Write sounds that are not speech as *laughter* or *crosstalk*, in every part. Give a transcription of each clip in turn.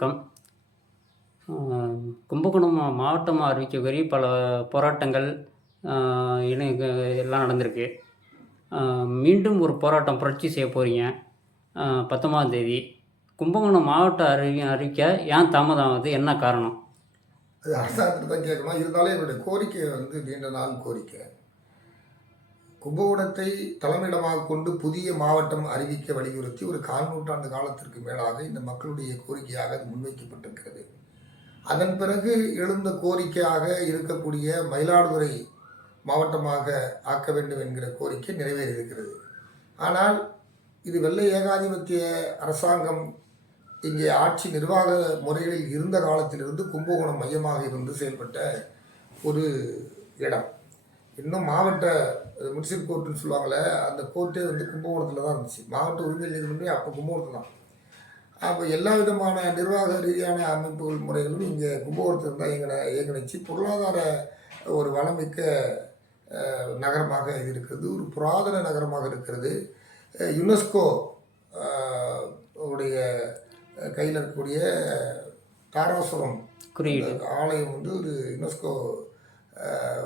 வணக்கம் கும்பகோணம் மாவட்டம் அறிவிக்கக்கூடிய பல போராட்டங்கள் ஆஹ் எல்லாம் நடந்திருக்கு. மீண்டும் ஒரு போராட்டம் புரட்சி செய்ய போகிறீங்க பத்தொம்பதாம் தேதி. கும்பகோணம் மாவட்ட அறிவி அறிவிக்க ஏன் தாமதம் ஆகுது என்ன காரணம்? அது அரசாங்கத்தில் தான் கேட்கணும். இருந்தாலும் என்னுடைய கோரிக்கை வந்து நீண்ட நாள் கோரிக்கை. கும்பகோணத்தை தலைமையிடமாக கொண்டு புதிய மாவட்டம் அறிவிக்க வலியுறுத்தி ஒரு கால் நூற்றாண்டு காலத்திற்கு மேலாக இந்த மக்களுடைய கோரிக்கையாக அது முன்வைக்கப்பட்டிருக்கிறது. அதன் பிறகு எழுந்த கோரிக்கையாக இருக்கக்கூடிய மயிலாடுதுறை மாவட்டமாக ஆக்க வேண்டும் என்கிற கோரிக்கை நிறைவேறியிருக்கிறது. ஆனால் இது வெள்ளை ஏகாதிபத்திய அரசாங்கம் இங்கே ஆட்சி நிர்வாக முறைகளில் இருந்த காலத்திலிருந்து கும்பகோணம் மையமாக இருந்து செயல்பட்ட ஒரு இடம். இன்னும் மாவட்ட முனிசிபல் கோர்ட்டுன்னு சொல்லுவாங்களே அந்த கோர்ட்டே வந்து கும்பகோணத்தில் தான் இருந்துச்சு. மாவட்ட உரிமை நீதிமன்றம் அப்போ கும்பகோணத்தில் தான். அப்போ எல்லா விதமான நிர்வாக ரீதியான அமைப்புகள் முறைகளும் இங்கே கும்பகோணத்தில் தான் இயங்கின இயங்கினுச்சு. பொருளாதார ஒரு வளமிக்க நகரமாக இது இருக்கிறது. ஒரு புராதன நகரமாக இருக்கிறது. யுனெஸ்கோ உடைய கையில் இருக்கக்கூடிய தாராசுரம் குறியீடு. ஆலயம் வந்து ஒரு யுனெஸ்கோ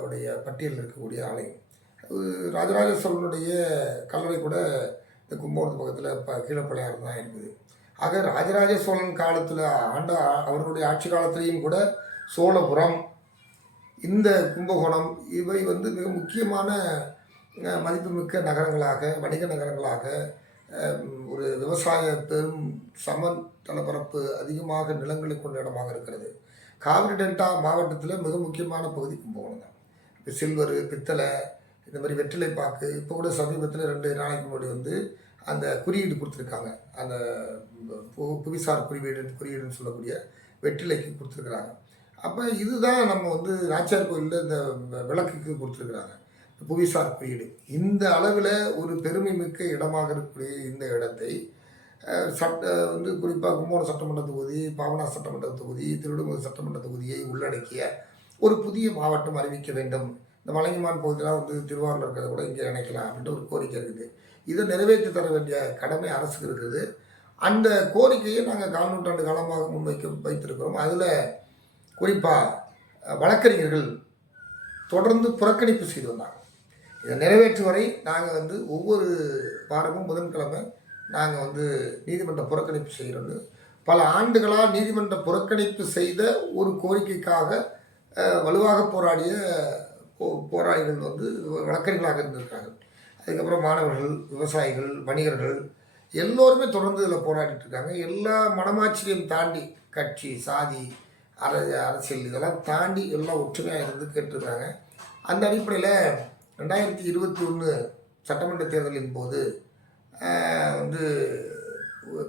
உடைய பட்டியலில் இருக்கக்கூடிய ஆலயம் ராஜராஜ சோழனுடைய கல்லறை கூட இந்த கும்பகோணத்து பக்கத்தில் இப்போ கீழப்பழையாறு தான் இருக்குது. ஆக ராஜராஜ சோழன் காலத்தில் ஆண்ட அவர்களுடைய ஆட்சி காலத்திலையும் கூட சோழபுரம் இந்த கும்பகோணம் இவை வந்து மிக முக்கியமான மதிப்புமிக்க நகரங்களாக வணிக நகரங்களாக ஒரு விவசாய பெரும் சமதளப்பரப்பு அதிகமாக நிலங்களை கொண்ட இடமாக இருக்கிறது. காவிரி டெல்டா மாவட்டத்தில் மிக முக்கியமான பகுதி கும்பகோணம் தான் இப்போ சில்வர் பித்தளை இந்த மாதிரி வெற்றிலை பாக்கு இப்போ கூட சமீபத்தில் ரெண்டு நாளைக்கு முன்னாடி வந்து அந்த குறியீடு கொடுத்துருக்காங்க. அந்த பு- புவிசார் குறியீடு குறியீடுன்னு சொல்லக்கூடிய வெற்றிலைக்கு கொடுத்துருக்குறாங்க. அப்போ இதுதான் நம்ம வந்து நாச்சியார் கோயிலில் இந்த விளக்குக்கு கொடுத்துருக்குறாங்க. புவிசார் குறியீடு. இந்த அளவில் ஒரு பெருமை மிக்க இடமாக இருக்கக்கூடிய இந்த இடத்தை சட்ட வந்து குறிப்பாக கும்பகோணம் சட்டமன்ற தொகுதி பாவனா சட்டமன்ற தொகுதி திருவிடுமுறை சட்டமன்ற தொகுதியை உள்ளடக்கிய ஒரு புதிய மாவட்டம் அறிவிக்க வேண்டும். இந்த மலையமான் பகுதியெலாம் வந்து திருவாரூர் இருக்கிறத கூட இங்கே நினைக்கலாம் அப்படின்ற ஒரு கோரிக்கை இருக்குது. இதை நிறைவேற்றி தர வேண்டிய கடமை அரசுக்கு இருக்குது. அந்த கோரிக்கையை நாங்கள் கால் நூற்றாண்டு காலமாக முன்வைக்க வைத்திருக்கிறோம். அதில் குறிப்பாக வழக்கறிஞர்கள் தொடர்ந்து புறக்கணிப்பு செய்து வந்தாங்க. இதை நிறைவேற்றும் வரை நாங்கள் வந்து ஒவ்வொரு வாரமும் புதன்கிழமை நாங்கள் வந்து நீதிமன்ற புறக்கணிப்பு செய்கிறோன்னு பல ஆண்டுகளாக நீதிமன்ற புறக்கணிப்பு செய்த ஒரு கோரிக்கைக்காக வலுவாக போராடிய போ- போராளிகள் வந்து வழக்கறிஞர்களாக இருந்திருக்காங்க. அதுக்கப்புறம் மாணவர்கள் விவசாயிகள் வணிகர்கள் எல்லோருமே தொடர்ந்து இதில் போராடிட்டு இருக்காங்க. எல்லா மனமாட்சியையும் தாண்டி கட்சி சாதி அர அரசியல் இதெல்லாம் தாண்டி எல்லாம் ஒற்றுமையாக இருந்து கேட்டிருக்காங்க. அந்த அடிப்படையில் ரெண்டாயிரத்தி இருபத்தி ஒன்று சட்டமன்ற தேர்தலின் போது வந்து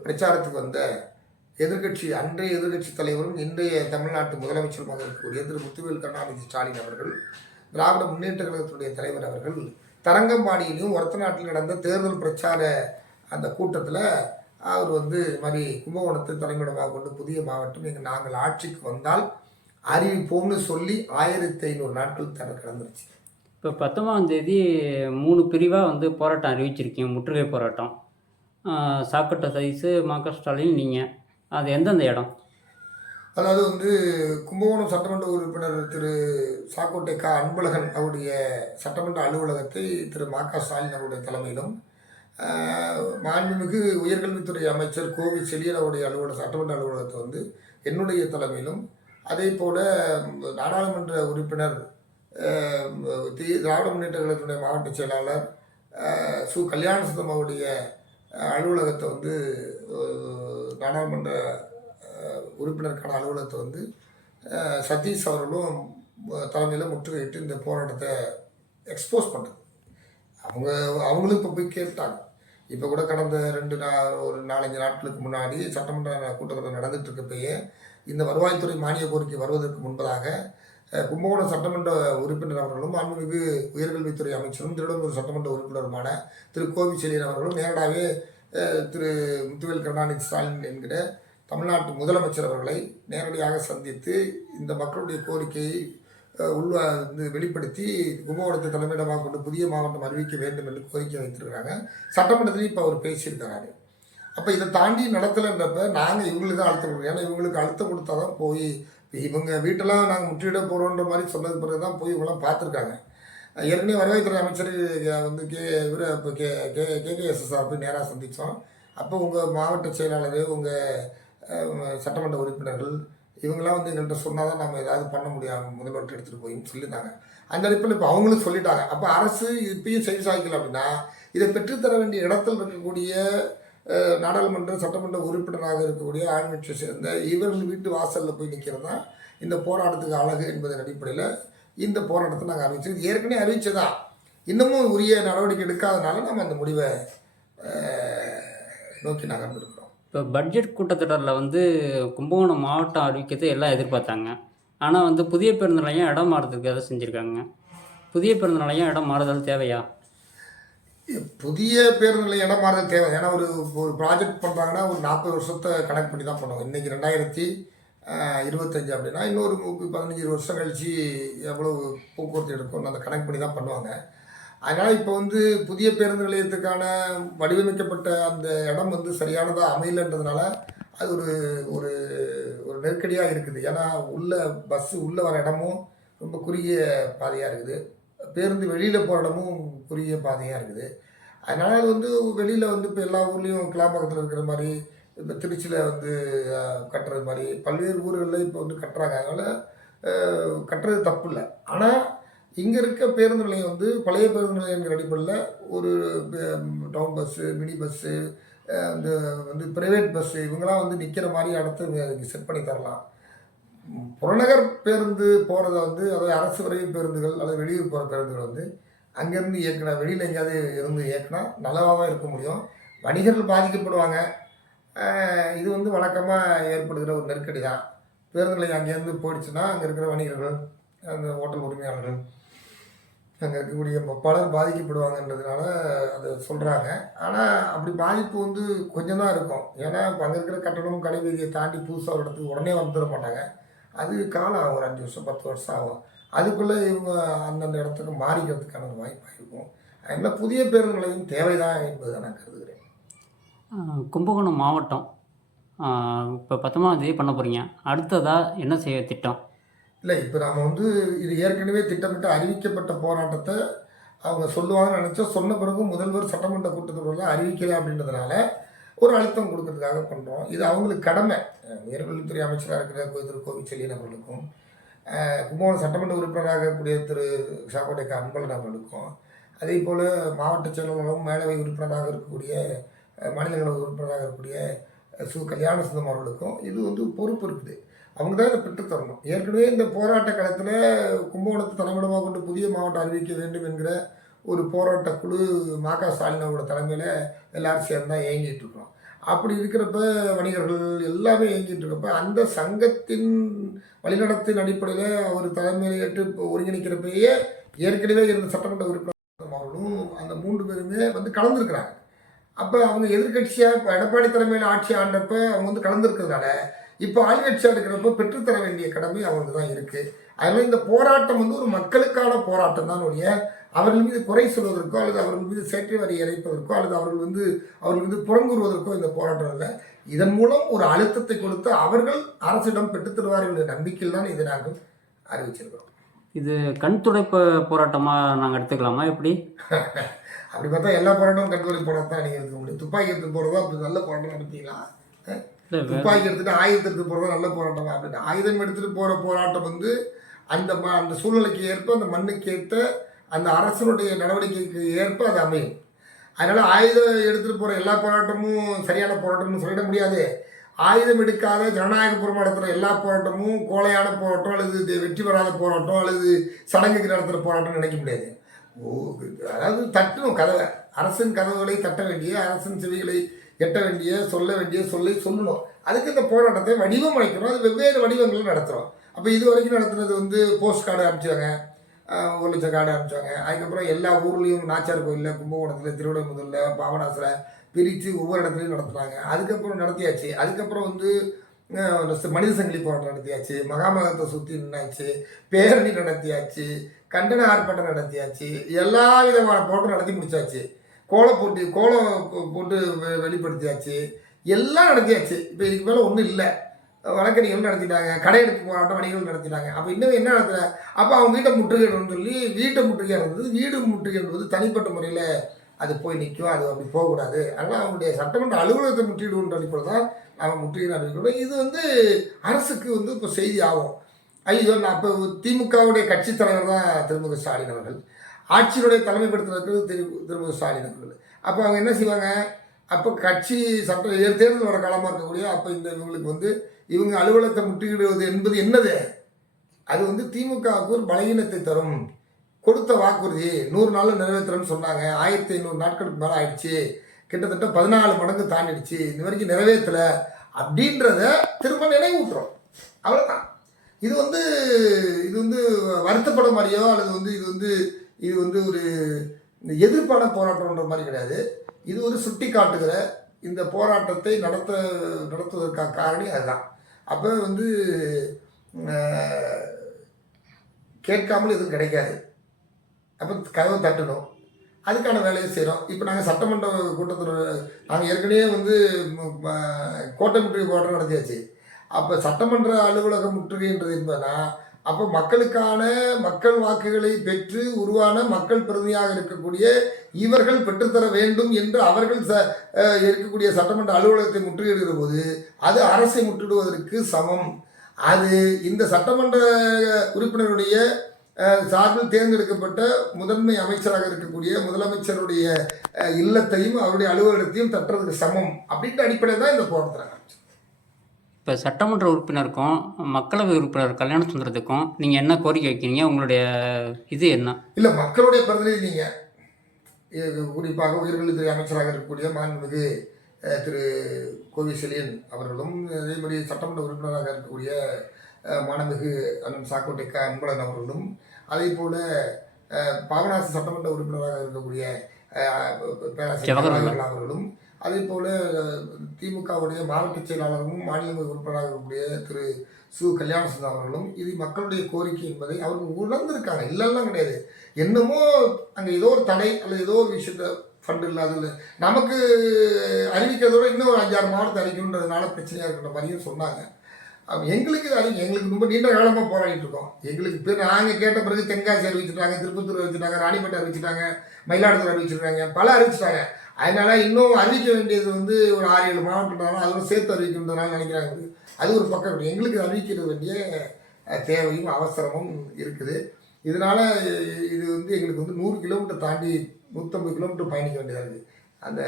பிரச்சாரத்துக்கு வந்த எதிர்க்கட்சி அன்றைய எதிர்க்கட்சி தலைவரும் இன்றைய தமிழ்நாட்டு முதலமைச்சருமாக இருக்கக்கூடிய திரு முத்துவேல் கருணாநிதி ஸ்டாலின் அவர்கள் திராவிட முன்னேற்ற கழகத்துடைய தலைவர் அவர்கள் தரங்கம்பாடியிலையும் ஒரத்த நாட்டில் நடந்த தேர்தல் பிரச்சார அந்த கூட்டத்தில் அவர் வந்து இது மாதிரி கும்பகோணத்தை தலைமையிடமாக கொண்டு புதிய மாவட்டம் எங்கள் நாங்கள் ஆட்சிக்கு வந்தால் அறிவிப்போம்னு சொல்லி ஆயிரத்தி ஐநூறு நாட்கள் தர கடந்துருச்சு. இப்போ பத்தொம்பதாம் தேதி மூணு பிரிவாக வந்து போராட்டம் அறிவிச்சிருக்கீங்க முற்றுகை போராட்டம். ஆஹ் சாக்கட்டை சைஸு ஸ்டாலின் நீங்கள் அது எந்தெந்த இடம்? அதாவது வந்து கும்பகோணம் சட்டமன்ற உறுப்பினர் திரு சாக்கோட்டை கா அன்பழகன் அவருடைய சட்டமன்ற அலுவலகத்தை திரு மா க ஸ்டாலின் அவருடைய தலைமையிலும் மாண்புமிகு உயர்கல்வித்துறை அமைச்சர் கோவி செழியன் அவருடைய அலுவலக சட்டமன்ற அலுவலகத்தை வந்து என்னுடைய தலைமையிலும் அதே போல் நாடாளுமன்ற உறுப்பினர் தி திராவிட முன்னேற்ற கழகத்துடைய மாவட்ட செயலாளர் சு. கல்யாண அவருடைய அலுவலகத்தை வந்து நாடாளுமன்ற உறுப்பினருக்கான அலுவலகத்தை வந்து சதீஷ் அவர்களும் தலைமையில் முற்றுகையிட்டு இந்த போராட்டத்தை எக்ஸ்போஸ் பண்ணுறது அவங்க அவங்களும் இப்போ போய் கேட்டாங்க. இப்போ கூட கடந்த ரெண்டு நா ஒரு நாலஞ்சு நாட்களுக்கு முன்னாடி சட்டமன்ற கூட்டத்தொடர் நடந்துகிட்டு இருக்கப்பயே இந்த வருவாய்த்துறை மானிய கோரிக்கை வருவதற்கு முன்பதாக கும்பகோணம் சட்டமன்ற உறுப்பினர் அவர்களும் மாண்புமிகு உயர்கல்வித்துறை அமைச்சரும் திருடம்பூர் சட்டமன்ற உறுப்பினருமான திரு கோவி அவர்களும் நேரடியாகவே திரு முத்துவேல் கருணாநிதி ஸ்டாலின் என்கிற தமிழ்நாட்டு முதலமைச்சர் அவர்களை நேரடியாக சந்தித்து இந்த மக்களுடைய கோரிக்கையை உள்வா வந்து வெளிப்படுத்தி கும்பகோணத்தை தலைமையிடமாக கொண்டு புதிய மாவட்டம் அறிவிக்க வேண்டும் என்று கோரிக்கை வைத்திருக்கிறாங்க. சட்டமன்றத்திலையும் இப்போ அவர் பேசியிருக்கிறாரு. அப்போ இதை தாண்டி நடத்தலைன்றப்ப நாங்கள் இவங்களுக்கு தான் அழுத்தம் கொடுக்குறோம். ஏன்னா இவங்களுக்கு அழுத்தம் கொடுத்தா தான் போய் இவங்க வீட்டெல்லாம் நாங்கள் முற்றிட போகிறோன்ற மாதிரி சொன்னது பிறகு தான் போய் இவங்களாம் பார்த்துருக்காங்க. ஏற்கனவே வருவாய்த்துறை அமைச்சர் வந்து கே இவர் இப்போ கே கே கேகேஎஸ்எஸ் போய் நேராக சந்தித்தோம் அப்போ உங்கள் மாவட்ட செயலாளர் உங்கள் சட்டமன்ற உறுப்பினர்கள் இவங்கெல்லாம் வந்து எங்கள்கிட்ட சொன்னால் தான் நம்ம ஏதாவது பண்ண முடியும் முதல்வர்கிட்ட எடுத்துகிட்டு போயின்னு சொல்லியிருந்தாங்க. அந்த அடிப்படையில் இப்போ அவங்களும் சொல்லிட்டாங்க. அப்போ அரசு இப்பயும் செய்தி சாய்க்கல அப்படின்னா இதை பெற்றுத்தர வேண்டிய இடத்தில் இருக்கக்கூடிய நாடாளுமன்ற சட்டமன்ற உறுப்பினராக இருக்கக்கூடிய ஆளுங்கட்சியை சேர்ந்த இவர்கள் வீட்டு வாசலில் போய் நிற்கிறது தான் இந்த போராட்டத்துக்கு அழகு என்பதன் அடிப்படையில் இந்த போராட்டத்தை நாங்கள் அறிவிச்சோம் ஏற்கனவே அறிவித்ததா இன்னமும் உரிய நடவடிக்கை எடுக்காதனால நம்ம அந்த முடிவை நோக்கி நகர்ந்துருக்கிறோம் இப்போ பட்ஜெட் கூட்டத்தொடரில் வந்து கும்பகோணம் மாவட்டம் அறிவிக்கிறது எல்லாம் எதிர்பார்த்தாங்க. ஆனால் வந்து புதிய பேருந்து நிலையம் இடம் மாறுறதுக்கு அதை செஞ்சுருக்காங்க? புதிய பேருந்து நிலையம் இடம் மாறுதல் தேவையா? புதிய பேருந்து நிலையம் இடம் மாறுதல் தேவை. ஏன்னா ஒரு ஒரு ப்ராஜெக்ட் பண்ணுறாங்கன்னா ஒரு நாற்பது வருஷத்தை கணக்கு பண்ணி தான் பண்ணுவோம் இன்றைக்கி ரெண்டாயிரத்தி இருபத்தஞ்சு அப்படின்னா இன்னொரு முப்பது பதினஞ்சு வருஷம் கழித்து எவ்வளோ போக்குவரத்து எடுக்கும் அந்த கணக்கு பண்ணி தான் பண்ணுவாங்க. அதனால் இப்போ வந்து புதிய பேருந்து நிலையத்துக்கான வடிவமைக்கப்பட்ட அந்த இடம் வந்து சரியானதாக அமையலைன்றதுனால அது ஒரு ஒரு ஒரு நெருக்கடியாக இருக்குது. ஏன்னா உள்ள பஸ்ஸு உள்ளே வர இடமும் ரொம்ப குறுகிய பாதையாக இருக்குது. பேருந்து வெளியில் போகிற இடமும் குறுகிய பாதையாக இருக்குது. அதனால் அது வந்து வெளியில் வந்து இப்போ எல்லா ஊர்லேயும் கிளாம்பக்கத்தில் இருக்கிற மாதிரி இப்போ திருச்சியில் வந்து கட்டுறது மாதிரி பல்வேறு ஊர்களில் இப்போ வந்து கட்டுறாங்க. அதனால் கட்டுறது தப்பு இல்லை. ஆனால் இங்கே இருக்க பேருந்து நிலையம் வந்து பழைய பேருந்து நிலையங்கிற அடிப்படையில் ஒரு டவுன் பஸ்ஸு மினி பஸ்ஸு இந்த வந்து ப்ரைவேட் பஸ்ஸு இவங்கெல்லாம் வந்து நிற்கிற மாதிரி இடத்த செட் பண்ணி தரலாம். புறநகர் பேருந்து போகிறத வந்து அதாவது அரசு விரைவு பேருந்துகள் அல்லது வெளியூர் போகிற பேருந்துகள் வந்து அங்கேருந்து இயக்கினா வெளியில் எங்கேயாவது இருந்து இயக்கினா நல்லாவாக இருக்க முடியும். வணிகர்கள் பாதிக்கப்படுவாங்க. இது வந்து வழக்கமாக ஏற்படுகிற ஒரு நெருக்கடி தான். பேருந்துகள் அங்கேருந்து போயிடுச்சுன்னா அங்கே இருக்கிற வணிகர்கள் அந்த ஹோட்டல் உரிமையாளர்கள் அங்கே இருக்கக்கூடிய ம- பலர் பாதிக்கப்படுவாங்கன்றதுனால அதை சொல்கிறாங்க ஆனால் அப்படி பாதிப்பு வந்து கொஞ்சம் தான் இருக்கும். ஏன்னா இப்போ அங்கே இருக்கிற கட்டணம் கடைவீதியை தாண்டி புதுசாக ஒரு இடத்துக்கு உடனே வந்துட மாட்டாங்க. அது காலம் ஆகும் ஒரு அஞ்சு வருஷம் பத்து வருஷம் ஆகும். அதுக்குள்ளே இவங்க அந்தந்த இடத்துக்கு மாறிக்கிறதுக்கான ஒரு வாய்ப்பாக இருக்கும். அதனால் புதிய பேருந்து நிலையம் தேவைதான் என்பதை நான் கருதுகிறேன். கும்பகோணம் மாவட்டம். இப்போ பத்தொம்பதாம் தேதி பண்ண போகிறீங்க அடுத்ததாக என்ன செய்ய திட்டம்? இல்லை இப்போ நாம் வந்து இது ஏற்கனவே திட்டமிட்டு அறிவிக்கப்பட்ட போராட்டத்தை அவங்க சொல்லுவாங்கன்னு நினச்சா சொன்ன பிறகு முதல்வர் சட்டமன்ற கூட்டத்தொடரில் அறிவிக்கல அப்படின்றதுனால ஒரு அழுத்தம் கொடுக்கறதுக்காக பண்ணுறோம் இது அவங்களுக்கு கடமை. உயர்கல்வித்துறை அமைச்சராக இருக்கிற கோ- திரு கோவிச்செல்லியன் அவர்களுக்கும் கும்பகோணம் சட்டமன்ற உறுப்பினராக இருக்கக்கூடிய திரு சாக்கோட்டைக்கு அன்பழன் அவர்களுக்கும் அதே போல் மாவட்ட செயலாளரும் மேலவை உறுப்பினராக இருக்கக்கூடிய மாநிலங்களவை உறுப்பினராக இருக்கக்கூடிய சு கல்யாண சுந்தரம் அவர்களுக்கும் இது வந்து பொறுப்பு இருக்குது. அவங்க தான் இதை பெற்றுத்தரணும் ஏற்கனவே இந்த போராட்ட காலத்தில் கும்பகோணத்தை தலைமையிடமாக கொண்டு புதிய மாவட்டம் அறிவிக்க வேண்டும் என்கிற ஒரு போராட்ட குழு மா க தலைமையில் எல்லாரும் சேர்ந்து தான் இயங்கிட்டுருக்கோம் அப்படி இருக்கிறப்ப வணிகர்கள் எல்லாமே இயங்கிட்டு இருக்கப்ப அந்த சங்கத்தின் வழிநடத்தின் அடிப்படையில் அவர் தலைமையில் ஏற்று இப்போ ஒருங்கிணைக்கிறப்பயே ஏற்கனவே இருந்த சட்டமன்ற உறுப்பினர் அவர்களும் அந்த மூன்று பேருமே வந்து கலந்துருக்கிறாங்க. அப்போ அவங்க எதிர்கட்சியாக இப்போ எடப்பாடி தலைமையில் ஆட்சி ஆண்டப்ப அவங்க வந்து கலந்துருக்கிறதுனால இப்போ ஆளுங்கட்சியாக இருக்கிறப்ப பெற்றுத்தர வேண்டிய கடமை அவங்களுக்கு தான் இருக்குது அதனால் இந்த போராட்டம் வந்து ஒரு மக்களுக்கான போராட்டம் தான் ஒழிய அவர்கள் மீது குறை சொல்வதற்கோ அல்லது அவர்கள் மீது சேற்றை வரி இறைப்பதற்கோ அல்லது அவர்கள் வந்து அவர்கள் மீது புறங்கூறுவதற்கோ இந்த போராட்டம் இல்லை இதன் மூலம் ஒரு அழுத்தத்தை கொடுத்து அவர்கள் அரசிடம் பெற்றுத்தருவார்கள் என்ற நம்பிக்கையில் தான் இதை நாங்கள் அறிவிச்சிருக்கிறோம். இது கண் துடைப்பு போராட்டமாக நாங்கள் எடுத்துக்கலாமா எப்படி? *laughs* அப்படி பார்த்தா எல்லா போராட்டமும் கட்டுரை போராட்டம் தான் நீங்கள் எடுக்க முடியும். துப்பாக்கி எடுத்து போகிறதா அப்படி நல்ல போராட்டம் வே துப்பாக்கி எடுத்துட்டு ஆயுதத்தை எடுத்து போகிறது நல்ல போராட்டம் அப்படின்னு ஆயுதம் எடுத்துகிட்டு போகிற போராட்டம் வந்து அந்த ம அந்த சூழ்நிலைக்கு ஏற்ப அந்த மண்ணுக்கு ஏற்ற அந்த அரசனுடைய நடவடிக்கைக்கு ஏற்ப அது அமையும். அதனால் ஆயுதம் எடுத்துகிட்டு போகிற எல்லா போராட்டமும் சரியான போராட்டம்னு சொல்லிட முடியாது. ஆயுதம் எடுக்காத ஜனநாயகபூர்வம் நடத்துகிற எல்லா போராட்டமும் கோலையான போராட்டம் அல்லது வெற்றி பெறாத போராட்டம் அல்லது சடங்குக்கு நடத்துகிற போராட்டம்னு நினைக்க முடியாது. ஓ அதாவது தட்டணும் கதவை. அரசின் கதவுகளை தட்ட வேண்டிய அரசின் செவிகளை எட்ட வேண்டிய சொல்ல வேண்டிய சொல்லை சொல்லணும். அதுக்கு இந்த போராட்டத்தை வடிவமைக்கணும் அது வெவ்வேறு வடிவங்களில் நடத்துகிறோம் அப்போ இது வரைக்கும் நடத்துனது வந்து போஸ்ட் கார்டு அனுப்பிச்சாங்க ஒரு லட்சம் கார்டு அனுப்பிச்சாங்க அதுக்கப்புறம் எல்லா ஊர்லேயும் நாச்சார் கோயிலில் கும்பகோணத்தில் திருவிடைமுதலில் பாபநாசில் பிரித்து ஒவ்வொரு இடத்துலையும் நடத்துனாங்க. அதுக்கப்புறம் நடத்தியாச்சு. அதுக்கப்புறம் வந்து மனித சங்கிலி போராட்டம் நடத்தியாச்சு. மகாமகத்தை சுற்றி நின்னாச்சு. பேரணி நடத்தியாச்சு. கண்டன ஆர்ப்பாட்டம் நடத்தியாச்சு. எல்லா விதமான போட்டும் நடத்தி முடிச்சாச்சு. கோலம் போட்டி கோலம் போட்டு வெளிப்படுத்தியாச்சு. எல்லாம் நடத்தியாச்சு. இப்போ இதுக்கு மேலே ஒன்றும் இல்லை. வழக்கறிஞர்கள் நடத்திட்டாங்க? கடையெடுப்பு போராட்டம் வணிகர்கள் நடத்திட்டாங்க. அப்போ இன்னும் என்ன நடத்துற அப்போ அவங்க வீட்டை முற்றுகையிடணும்னு சொல்லி வீட்டை முற்றுகையிடுறது வீடு முற்றுகையிடுவது தனிப்பட்ட முறையில் அது போய் நிற்கும் அது அப்படி போகக்கூடாது. அதனால் அவங்களுடைய சட்டமன்ற அலுவலகத்தை முற்றிடுவோன்ற அடிப்படையில் தான் அவன் முற்றுகை அறிவிக்கிறோம் இது வந்து அரசுக்கு வந்து இப்போ செய்தி ஆகும். ஐயோ நான் இப்போ திமுகவுடைய கட்சித் தலைவர் தான் திருமுக ஸ்டாலின் அவர்கள். ஆட்சியினுடைய தலைமைப்படுத்தினருக்கு திரு திருமதி ஸ்டாலின் அவர்கள். அப்போ அவங்க என்ன செய்வாங்க? அப்போ கட்சி சட்ட தேர்தல் வர காலமாக இருக்கக்கூடிய அப்போ இந்த இவங்களுக்கு வந்து இவங்க அலுவலகத்தை முற்றுகிடுவது என்பது என்னது? அது வந்து திமுகவுக்கு ஒரு பலகீனத்தை தரும். கொடுத்த வாக்குறுதி நூறு நாளில் நிறைவேற்றுறேன்னு சொன்னாங்க. ஆயிரத்தி ஐநூறு நாட்களுக்கு மேலே ஆயிடுச்சு. கிட்டத்தட்ட பதினாலு மடங்கு தாண்டிடுச்சு. இது வரைக்கும் நிறைவேற்றலை. அப்படின்றத திரும்ப நினைவூட்டுறோம். அவ்வளோதான் இது வந்து இது வந்து வருத்தப்பட மாதிரியோ அல்லது வந்து இது வந்து இது வந்து ஒரு இந்த எதிர்ப்பான போராட்டம்ன்ற மாதிரி கிடையாது. இது ஒரு சுட்டி காட்டுகிற இந்த போராட்டத்தை நடத்த நடத்துவதற்கான காரணி அதுதான். அப்போ வந்து கேட்காமல் எதுவும் கிடைக்காது. அப்போ கதவை தட்டணும். அதுக்கான வேலையை செய்கிறோம் இப்போ நாங்கள் சட்டமன்ற கூட்டத்தில் நாங்கள் ஏற்கனவே வந்து கோட்டை முற்றுகை போராட்டம் நடத்தியாச்சு. அப்போ சட்டமன்ற அலுவலக முற்றுகைன்றது என்பதுனா அப்போ மக்களுக்கான மக்கள் வாக்குகளை பெற்று உருவான மக்கள் பிரதிநிதியாக இருக்கக்கூடிய இவர்கள் பெற்றுத்தர வேண்டும் என்று அவர்கள் ச இருக்கக்கூடிய சட்டமன்ற அலுவலகத்தை முற்றுகையிடுகிற போது அது அரசை முற்றிடுவதற்கு சமம். அது இந்த சட்டமன்ற உறுப்பினருடைய சார்பில் தேர்ந்தெடுக்கப்பட்ட முதன்மை அமைச்சராக இருக்கக்கூடிய முதலமைச்சருடைய இல்லத்தையும் அவருடைய அலுவலகத்தையும் தட்டுறதுக்கு சமம் அப்படின்ற அடிப்படையில் தான் இந்த போராட்டத்தில் ஆரம்பிச்சு இப்போ சட்டமன்ற உறுப்பினருக்கும் மக்களவை உறுப்பினர் கல்யாண சுந்தரத்துக்கும் நீங்கள் என்ன கோரிக்கை வைக்கிறீங்க? உங்களுடைய இது என்ன? இல்லை மக்களுடைய பிரதிநிதி நீங்கள் குறிப்பாக உயர்கல்வித்துறை அமைச்சராக இருக்கக்கூடிய மாண்புமிகு திரு கோவி செலியன் அவர்களும் அதே மாதிரி சட்டமன்ற உறுப்பினராக இருக்கக்கூடிய மாண்புமிகு அண்ணன் சாக்கோட்டை அன்பழகன் அவர்களும் அதே போல் பாபநாச சட்டமன்ற உறுப்பினராக இருக்கக்கூடிய பேராசிரியர் அவர்களும் அதே போல் திமுகவுடைய மாவட்ட செயலாளரும் மாநில உறுப்பினராக இருக்கக்கூடிய திரு. சு. கல்யாணசுந்தரம் அவர்களும் இது மக்களுடைய கோரிக்கை என்பதை அவர்கள் உணர்ந்திருக்காங்க. இல்லைலாம் கிடையாது. என்னமோ அங்கே ஏதோ ஒரு தடை அல்லது ஏதோ ஒரு விஷயத்த ஃபண்ட் இல்லாதது நமக்கு அறிவிக்கிறதோட இன்னும் ஒரு அஞ்சாறு மாவட்டத்தை அறிவிக்கணுன்றதுனால பிரச்சனையாக இருக்கிற மாதிரியும் சொன்னாங்க. எங்களுக்கு அது எங்களுக்கு ரொம்ப நீண்ட காலமாக போராடிட்டு இருக்கோம். எங்களுக்கு பேர் நாங்கள் கேட்ட பிறகு தென்காசி அறிவிச்சிட்டாங்க திருப்பத்தூர் அறிவிச்சிட்டாங்க ராணிப்பேட்டை அறிவிச்சிட்டாங்க மயிலாடுதுறை அறிவிச்சிருக்காங்க பல அறிவிச்சிட்டாங்க. அதனால் இன்னும் அறிவிக்க வேண்டியது வந்து ஒரு ஆறு ஏழு மாவட்டம்னாலும் அதோட சேர்த்து அறிவிக்கணுன்றதுனால நினைக்கிறாங்க. அது ஒரு பக்கம் எங்களுக்கு அறிவிக்கிறது வேண்டிய தேவையும் அவசரமும் இருக்குது. இதனால் இது வந்து எங்களுக்கு வந்து நூறு கிலோமீட்டர் தாண்டி நூற்றம்பது கிலோமீட்டர் பயணிக்க வேண்டியதாக இருக்குது அந்த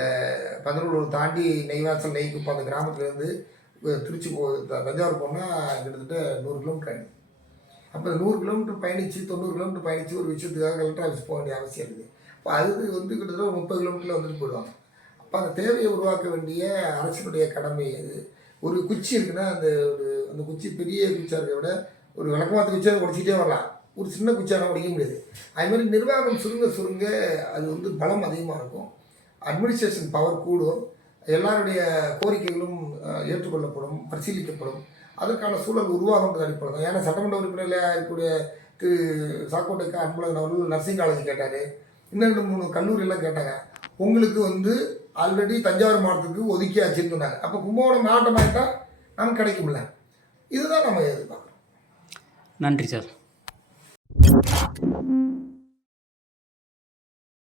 பதினோரு தாண்டி நெய்வாசல் நெய்க்குப்பம் அந்த கிராமத்துலேருந்து திருச்சி போ தஞ்சாவூர் போனால் கிட்டத்தட்ட நூறு கிலோமீட்டர் ஆகிடுது அப்போ நூறு கிலோமீட்டர் பயணித்து தொண்ணூறு கிலோமீட்டர் பயணித்து ஒரு விஷயத்துக்காக கலெக்டர் ஆஃபீஸ் போக வேண்டிய அவசியம் இருக்குது. அப்போ அது வந்து கிட்டத்தட்ட ஒரு முப்பது கிலோமீட்டரில் வந்துட்டு போயிடுவாங்க. அப்போ அந்த தேவையை உருவாக்க வேண்டிய அரசினுடைய கடமை அது. ஒரு குச்சி இருக்குன்னா அந்த ஒரு அந்த குச்சி பெரிய குச்சியாக விட ஒரு விளக்கமாத்த குச்சியாக உடச்சிக்கிட்டே வரலாம். ஒரு சின்ன குச்சாரம் உடைக்க முடியாது. அதுமாதிரி நிர்வாகம் சுருங்க சுருங்க அது வந்து பலம் அதிகமாக இருக்கும். அட்மினிஸ்ட்ரேஷன் பவர் கூடும். எல்லாருடைய கோரிக்கைகளும் ஏற்றுக்கொள்ளப்படும் பரிசீலிக்கப்படும். அதற்கான சூழல் உருவாகுன்றது அடிப்படை தான் ஏன்னா சட்டமன்ற உறுப்பினரில் இருக்கக்கூடிய திரு சாக்கோட்டைக்கா அன்பழகன் அவர்கள் நர்சிங் காலேஜ் கேட்டார். இன்னும் ரெண்டு மூணு கல்லூரியெல்லாம் கேட்டாங்க. உங்களுக்கு வந்து ஆல்ரெடி தஞ்சாவூர் மாவட்டத்துக்கு ஒதுக்கியாச்சுன்னு சொன்னாங்க. அப்போ கும்பகோணம் மாவட்டம் ஆகிட்டால் நமக்கு கிடைக்கும்ல இதுதான் நம்ம எதிர்பார்க்குறோம். நன்றி சார்.